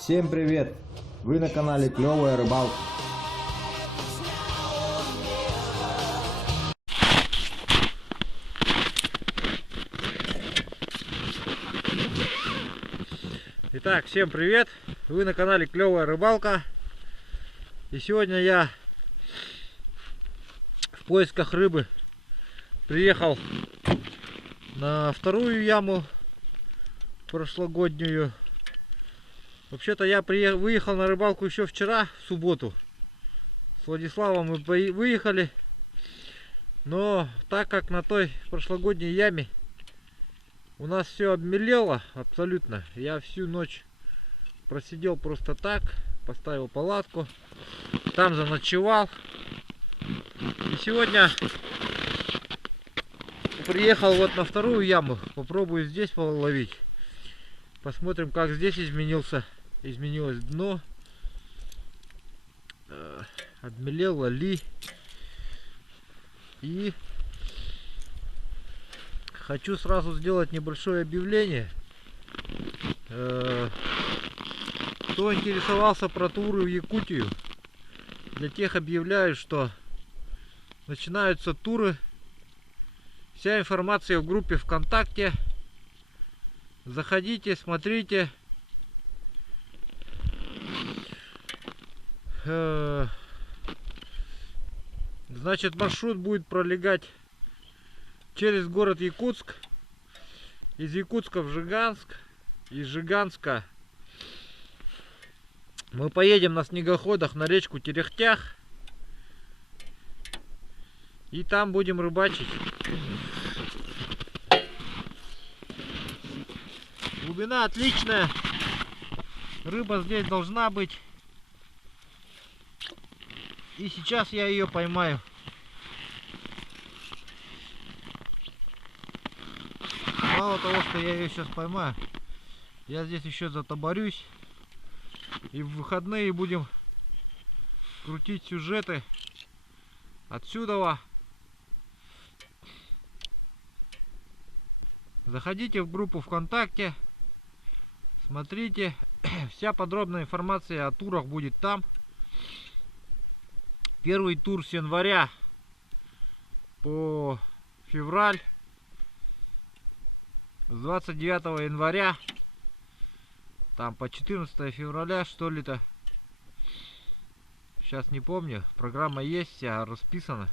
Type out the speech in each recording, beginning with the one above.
Всем привет! Вы на канале Клевая Рыбалка. Итак, всем привет! Вы на канале Клевая Рыбалка. И сегодня я в поисках рыбы приехал на вторую яму прошлогоднюю. Вообще-то я выехал на рыбалку еще вчера, в субботу. С Владиславом мы выехали. Но так как на той прошлогодней яме у нас все обмелело абсолютно, я всю ночь просидел просто так, поставил палатку, там заночевал. И сегодня приехал вот на вторую яму, попробую здесь половить. Посмотрим, как здесь изменилось дно, обмелело ли. И хочу сразу сделать небольшое объявление. Кто интересовался про туры в Якутию, для тех объявляю, что начинаются туры. Вся информация в группе ВКонтакте. Заходите, смотрите. Значит, маршрут будет пролегать через город Якутск, из Якутска в Жиганск, из Жиганска мы поедем на снегоходах на речку Терехтях, и там будем рыбачить. Глубина отличная, рыба здесь должна быть, и сейчас я ее поймаю. Мало того, что я ее сейчас поймаю, я здесь еще затаборюсь, и в выходные будем крутить сюжеты отсюда. Заходите в группу ВКонтакте, смотрите, вся подробная информация о турах будет там. Первый тур с января по февраль, с 29 января там по 14 февраля, что ли-то, сейчас не помню, программа есть, вся расписана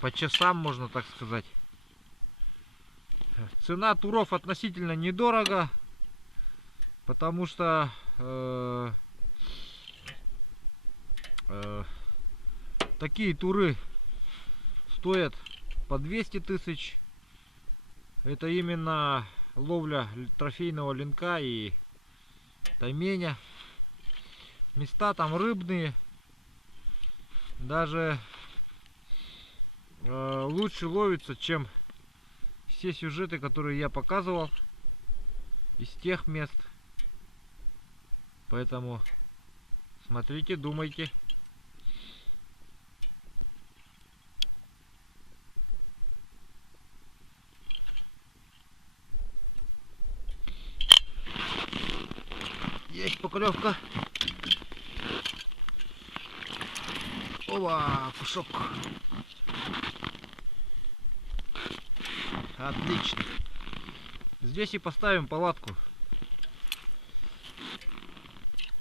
по часам, можно так сказать. Цена туров относительно недорого, потому что такие туры стоят по 200 тысяч. Это именно ловля трофейного линка и тайменя. Места там рыбные, даже лучше ловится, чем все сюжеты, которые я показывал из тех мест. Поэтому смотрите, думайте. Есть поклевка. Ова, кусок. Отлично. Здесь и поставим палатку.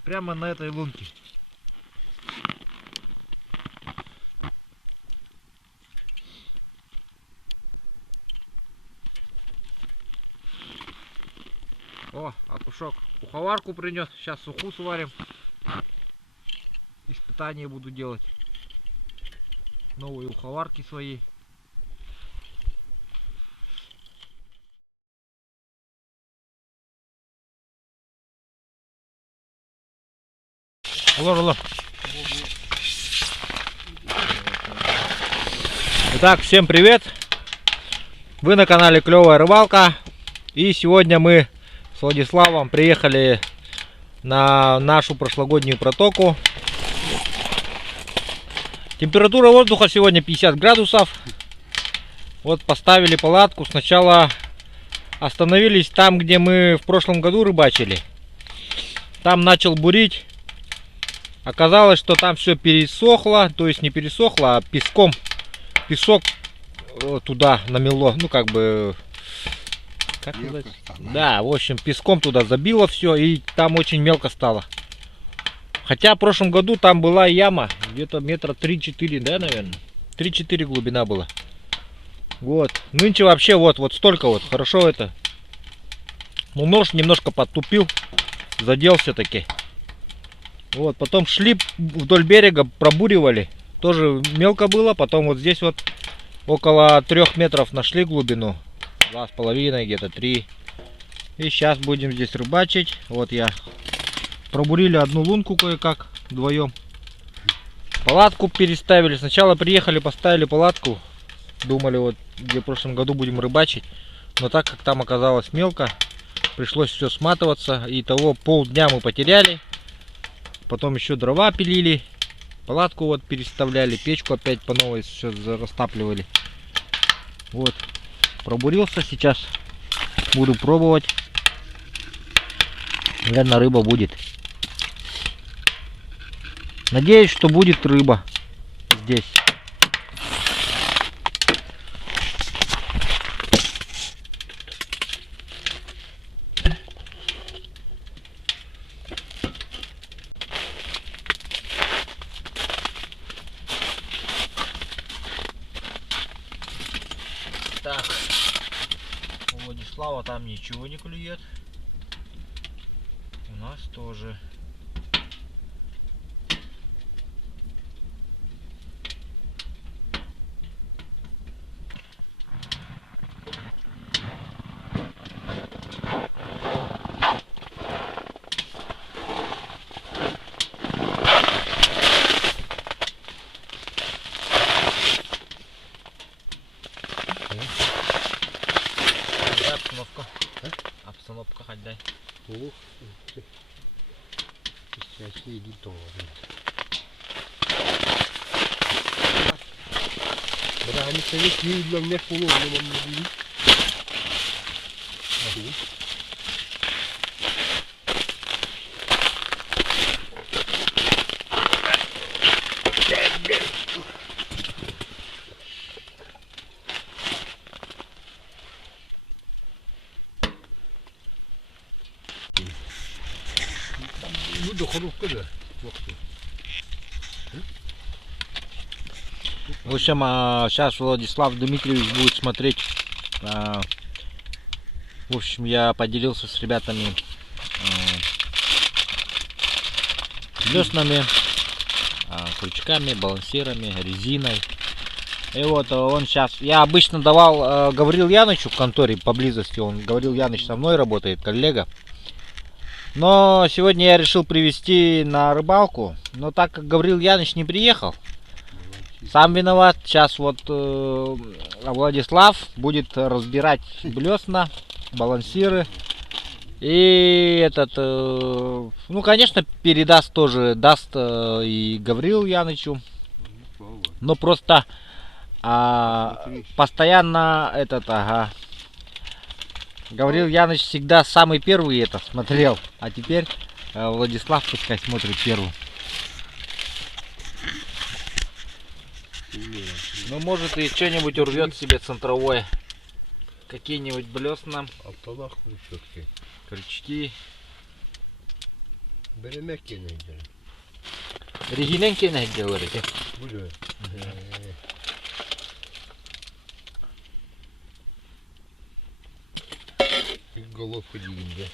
Прямо на этой лунке. О, окушок уховарку принес. Сейчас суху сварим. Испытания буду делать. Новые уховарки свои. Алло. Итак, всем привет! Вы на канале Клевая Рыбалка. И сегодня мы с Владиславом приехали на нашу прошлогоднюю протоку. Температура воздуха сегодня 50 градусов. Вот поставили палатку. Сначала остановились там, где мы в прошлом году рыбачили. Там начал бурить. Оказалось, что там все пересохло. То есть не пересохло, а песком. Песок туда намело. Ну как бы... Как сказать? Да, в общем, песком туда забило все. И там очень мелко стало. Хотя в прошлом году там была яма. Где-то метра 3-4, да, наверное? 3-4 глубина была. Вот. Нынче вообще вот столько вот. Хорошо это. Ну, нож немножко подтупил. Задел все-таки. Вот. Потом шли вдоль берега, пробуривали. Тоже мелко было. Потом вот здесь вот около 3 метров нашли глубину. 2,5, где-то 3. И сейчас будем здесь рыбачить. Вот я. Пробурили одну лунку кое-как вдвоем. Палатку переставили. Сначала приехали, поставили палатку. Думали, вот где в прошлом году будем рыбачить. Но так как там оказалось мелко, пришлось все сматываться. И того полдня мы потеряли. Потом еще дрова пилили. Палатку вот переставляли. Печку опять по новой все растапливали. Вот. Пробурился сейчас. Буду пробовать. Наверное, рыба будет. Надеюсь, что будет рыба здесь. Так, у Владислава там ничего не клюет. У нас тоже. Обстановка. Обстановка хоть дай. Ух ты. Сейчас едет тоже. Бля, они советки для меня половину не били. Ну да, хоровка, да. В общем, сейчас Владислав Дмитриевич будет смотреть. В общем, я поделился с ребятами блеснами, крючками, балансирами, резиной. И вот он сейчас... Я обычно давал Гаврил Янычу в конторе поблизости. Он Гаврил Яныч со мной работает, коллега. Но сегодня я решил привезти на рыбалку. Но так как Гаврил Яныч не приехал, сам виноват. Сейчас вот Владислав будет разбирать блесна, балансиры. И этот, ну, конечно, передаст тоже, даст и Гаврил Янычу. Но просто постоянно этот, Гаврил Яныч всегда самый первый это смотрел. А теперь Владислав пускай смотрит первым. Ну, может, и что-нибудь урвет себе центровое. Какие-нибудь блесна. Автолах все-таки. Крючки. Беремекки не делали. Резиненки не говорите? Буде. Головка deyince.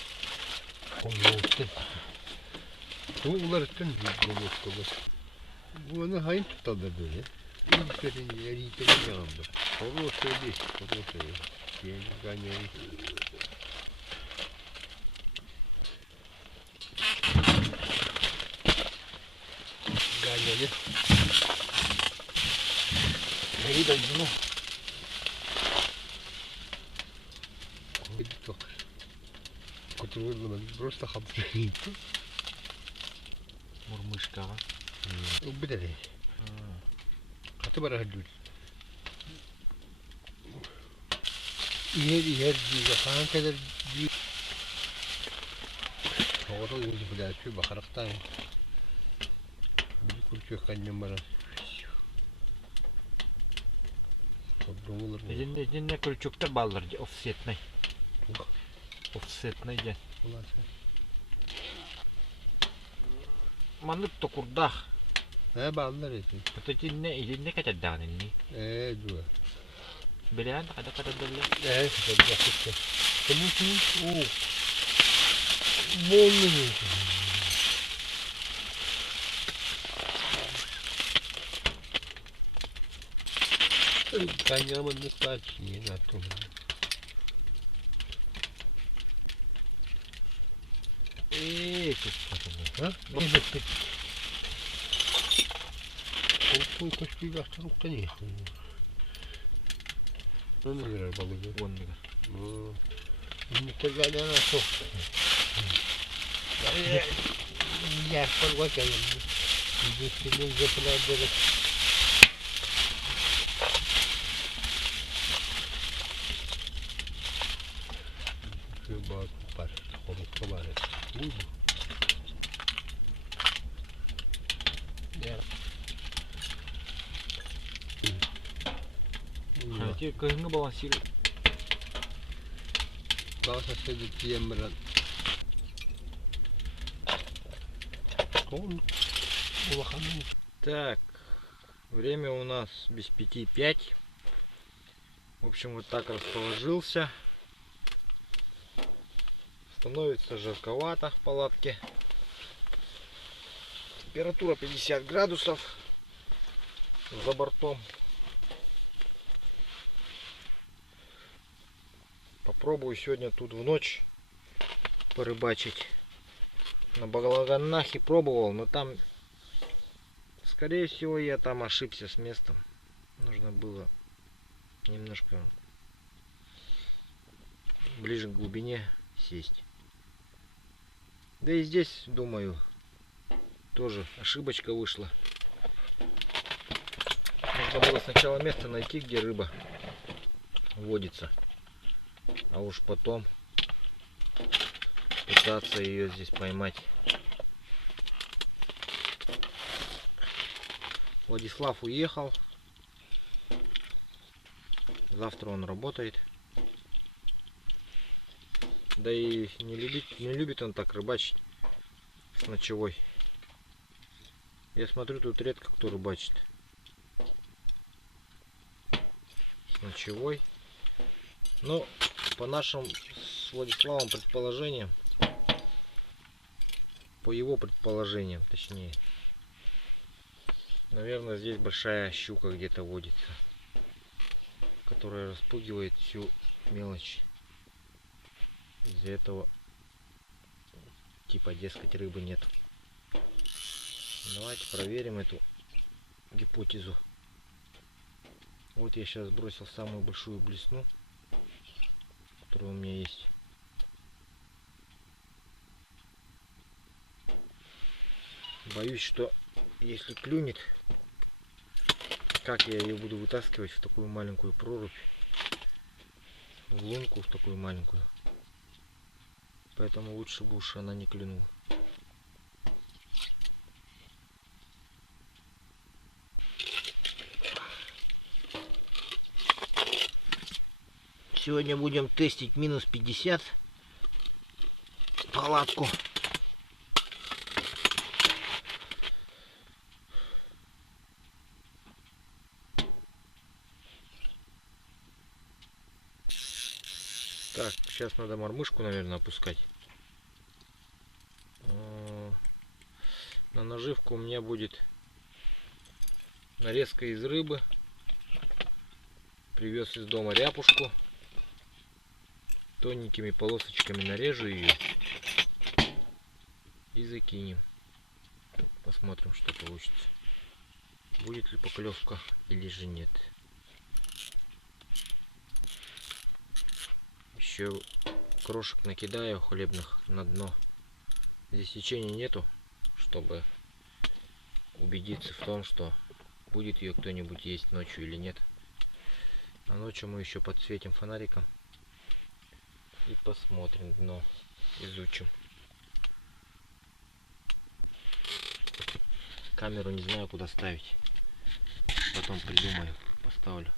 Головка. Bu ularken головка var. Bunu hayın tutarlar böyle. İlk senin yeri yitenin yanında. Хорошая вещь, хорошая. Я не гоняю. Гоняли. Видать, ну. Который просто хапчик. Мурмышка, а? Убедали. А ты барахлюй. Yer diyor, falan kadar diyor. Orada блядь, şu bakaraktan. Bir kurçuk kandım bana. Olur mu? Единный крючок-то баллар офсетный. Офсетный день. Манып то курдах. Ne bağlılar için? Это единный катят данный. Dur. Белян, когда дали. Evet, tabii yapıştı. Bunun için o bolluğu. Kanyamın ne kaç yeni attım. Тут Ha? Evet. Koltuğu koştuğu baktarıkta niye? Ne verir balığı? вон мега. Bunu tekrar nasıl? Ya, kolay gelin. Bir sürü yapılar böyle. Chyba patrz, chorobowany. Nie. Тебе козны балансируют. Daha sesli diyemem. Он улаханул. Так, время у нас без 5:05. В общем, вот так расположился. Становится жарковато в палатке. Температура 50 градусов за бортом. Попробую сегодня тут в ночь порыбачить. На Багалаганахе пробовал, но там, скорее всего, я там ошибся с местом. Нужно было немножко ближе к глубине сесть. Да и здесь, думаю, тоже ошибочка вышла. Нужно было сначала место найти, где рыба водится, а уж потом пытаться ее здесь поймать. Владислав уехал. Завтра он работает. Да и не любит он так рыбачить с ночевой. Я смотрю, тут редко кто рыбачит с ночевой. Но по нашим с Владиславом предположениям, по его предположениям точнее, наверное, здесь большая щука где-то водится, которая распугивает всю мелочь. Из-за этого типа, дескать, рыбы нет. Давайте проверим эту гипотезу. Вот я сейчас сбросил самую большую блесну, которая у меня есть. Боюсь, что если клюнет, как я ее буду вытаскивать в такую маленькую прорубь, в лунку в такую маленькую. Поэтому лучше бы уж она не клюнула. Сегодня будем тестить минус 50 палатку. Так, сейчас надо мормышку, наверное, опускать. На наживку у меня будет нарезка из рыбы. Привез из дома ряпушку. Тоненькими полосочками нарежу ее и закинем. Посмотрим, что получится. Будет ли поклевка или же нет. Еще крошек накидаю хлебных на дно. Здесь течения нету, чтобы убедиться в том, что будет ее кто-нибудь есть ночью или нет. А ночью мы еще подсветим фонариком и посмотрим дно, изучим. Камеру не знаю, куда ставить. Потом придумаю, поставлю.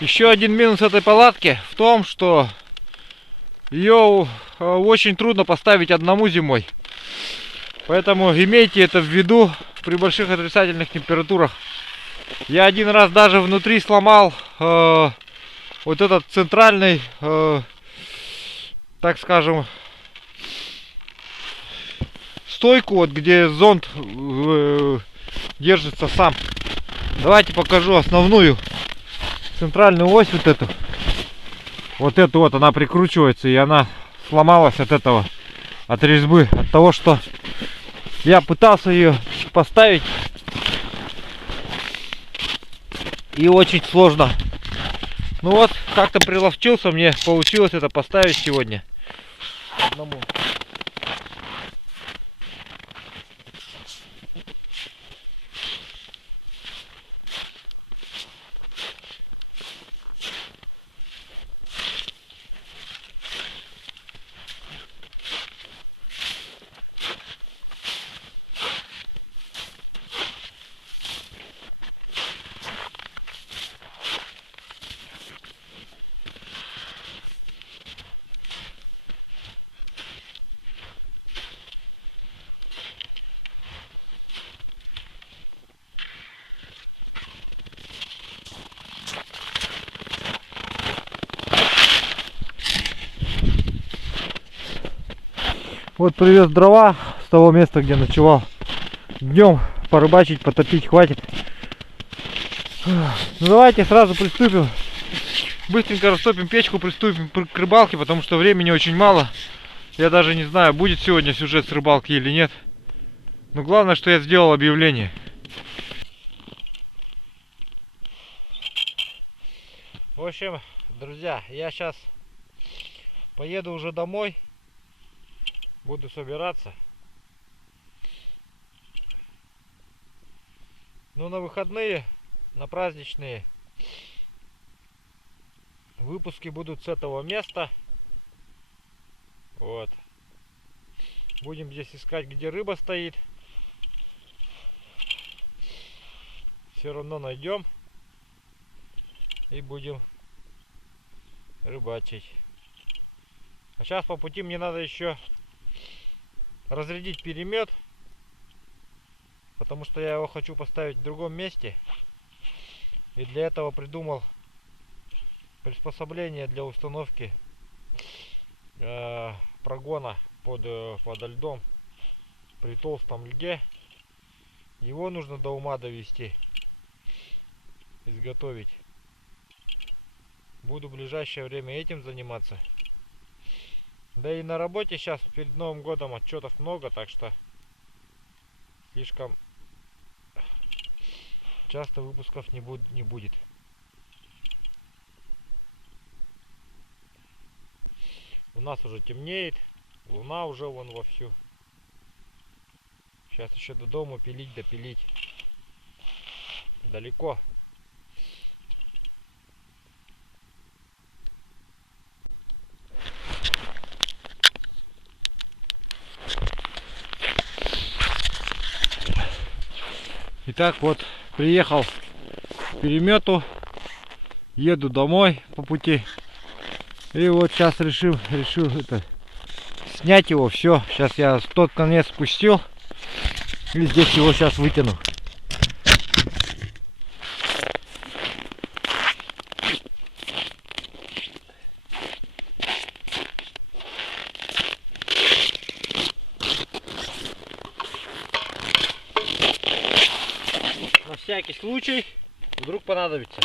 Еще один минус этой палатки в том, что ее очень трудно поставить одному зимой. Поэтому имейте это в виду при больших отрицательных температурах. Я один раз даже внутри сломал вот этот центральный, так скажем, стойку, вот где зонт держится сам. Давайте покажу основную центральную ось, вот эту. Вот эту вот она прикручивается, и она сломалась от этого, от резьбы, от того, что я пытался ее поставить, и очень сложно. Ну вот, как-то приловчился, мне получилось это поставить сегодня одному. Вот привез дрова с того места, где ночевал. Днем порыбачить, потопить хватит. Ну давайте сразу приступим. Быстренько растопим печку, приступим к рыбалке, потому что времени очень мало. Я даже не знаю, будет сегодня сюжет с рыбалки или нет. Но главное, что я сделал объявление. В общем, друзья, я сейчас поеду уже домой. Буду собираться. Ну, на выходные, на праздничные выпуски будут с этого места. Вот. Будем здесь искать, где рыба стоит. Все равно найдем. И будем рыбачить. А сейчас по пути мне надо еще разрядить перемет, потому что я его хочу поставить в другом месте, и для этого придумал приспособление для установки прогона подо льдом при толстом льде. Его нужно до ума довести, изготовить. Буду в ближайшее время этим заниматься. Да и на работе сейчас перед Новым годом отчетов много, так что слишком часто выпусков не будет. У нас уже темнеет, луна уже вон вовсю. Сейчас еще до дома пилить, допилить. Далеко. Итак, вот приехал к перемету, еду домой по пути, и вот сейчас решил это снять его. Все, сейчас я тот конец спустил, и здесь его сейчас вытяну. На всякий случай, вдруг понадобится.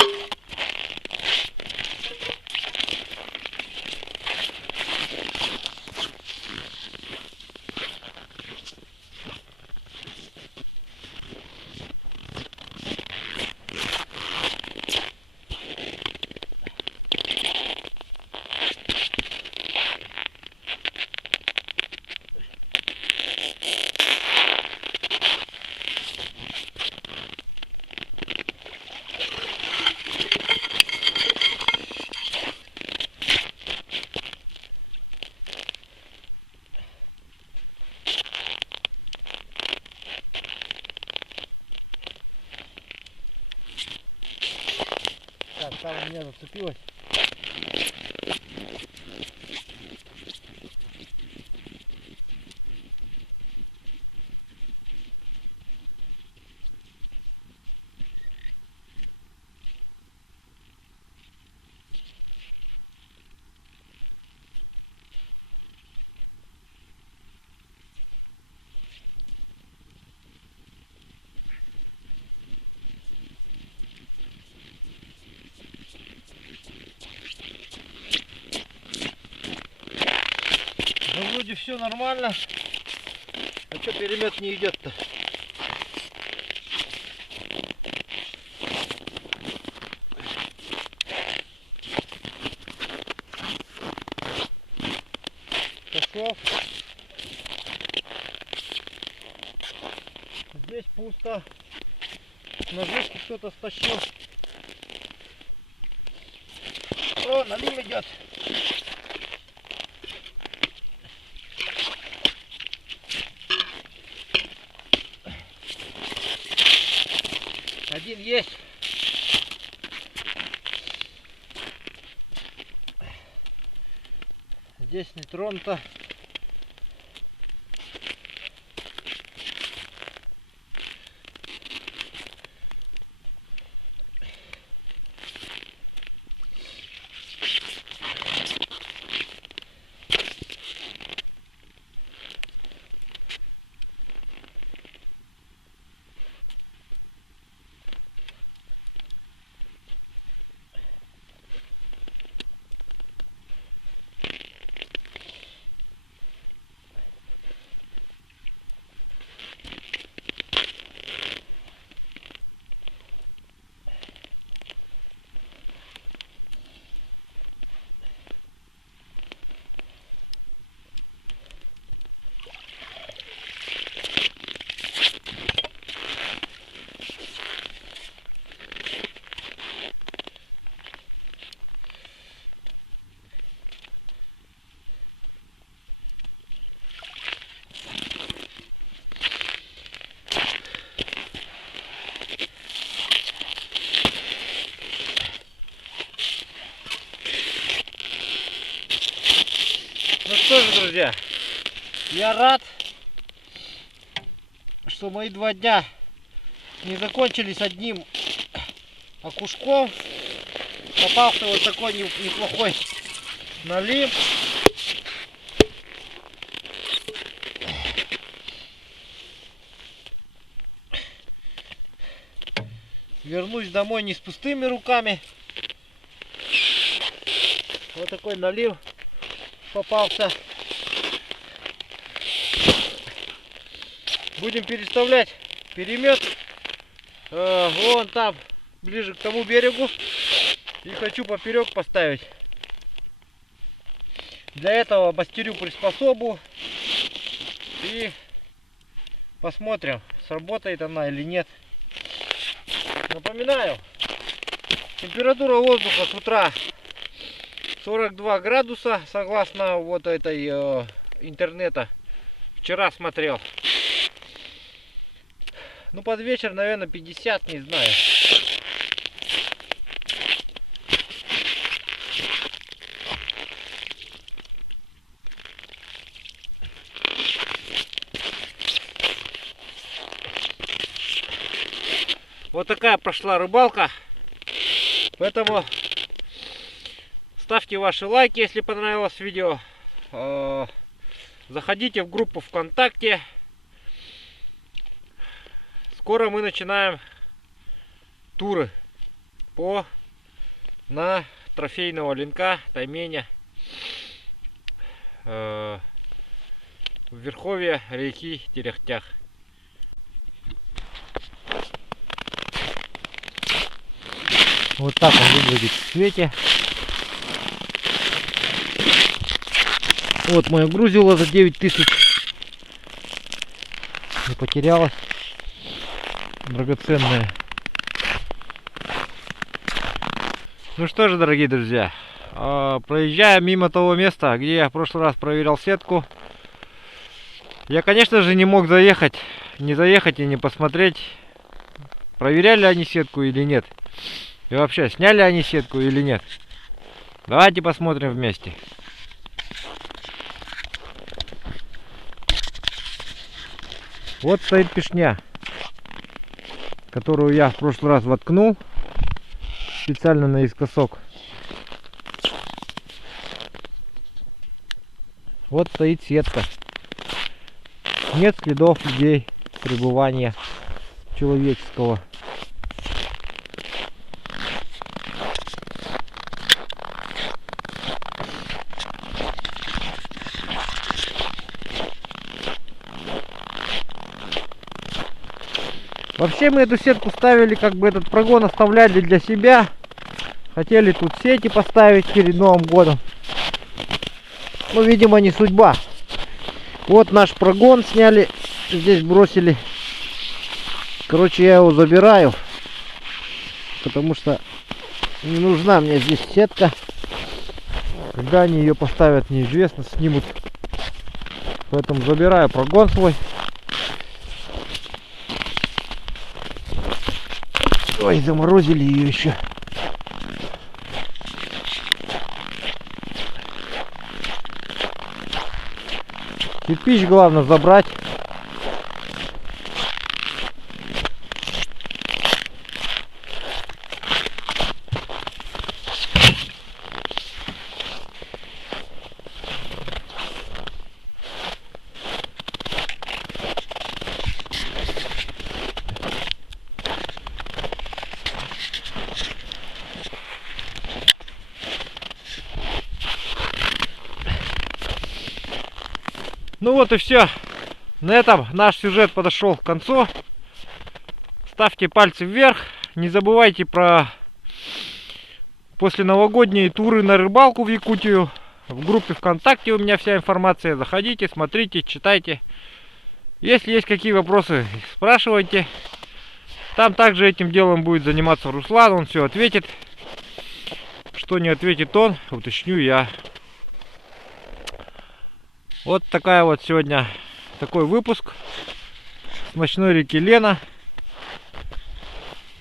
там у меня зацепилось. Ну, вроде все нормально. А что перемет не идет-то? Пошел. Здесь пусто. Ножички кто-то стащил. О, налив идет. Один есть. Здесь не тронуто. Ну что же, друзья, я рад, что мои 2 дня не закончились одним окушком. Попался вот такой неплохой налив. Вернусь домой не с пустыми руками. Вот такой налив попался. Будем переставлять перемет вон там, ближе к тому берегу. И хочу поперек поставить. Для этого мастерю приспособу. И посмотрим, сработает она или нет. Напоминаю, температура воздуха с утра 42 градуса, согласно вот этой интернета. Вчера смотрел. Ну, под вечер, наверное, 50, не знаю. Вот такая прошла рыбалка. Поэтому ставьте ваши лайки, если понравилось видео. Заходите в группу ВКонтакте. Скоро мы начинаем туры на трофейного линка Тайменя в верховье реки Терехтях. Вот так он выглядит в свете. Вот мое грузило за 9000. Не потерялось. Драгоценное. Ну что же, дорогие друзья, проезжая мимо того места, где я в прошлый раз проверял сетку, я, конечно же, не мог заехать и не посмотреть, проверяли они сетку или нет. И вообще, сняли они сетку или нет? Давайте посмотрим вместе. Вот стоит пешня, которую я в прошлый раз воткнул специально наискосок. Вот стоит сетка. Нет следов людей, пребывания человеческого. Вообще мы эту сетку ставили, как бы этот прогон оставляли для себя. Хотели тут сети поставить перед Новым годом. Но, видимо, не судьба. Вот наш прогон сняли, здесь бросили. Короче, я его забираю, потому что не нужна мне здесь сетка. Когда они ее поставят, неизвестно, снимут. Поэтому забираю прогон свой. Ой, заморозили ее еще. Кирпич главное забрать. Ну вот и все. На этом наш сюжет подошел к концу. Ставьте пальцы вверх. Не забывайте про посленовогодние туры на рыбалку в Якутию. В группе ВКонтакте у меня вся информация. Заходите, смотрите, читайте. Если есть какие вопросы, спрашивайте. Там также этим делом будет заниматься Руслан. Он все ответит. Что не ответит он, уточню я. Вот такая вот сегодня такой выпуск с ночной реки Лена.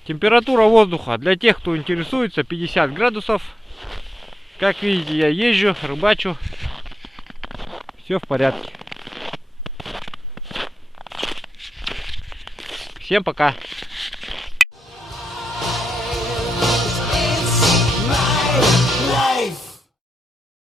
Температура воздуха для тех, кто интересуется, 50 градусов. Как видите, я езжу, рыбачу. Все в порядке. Всем пока.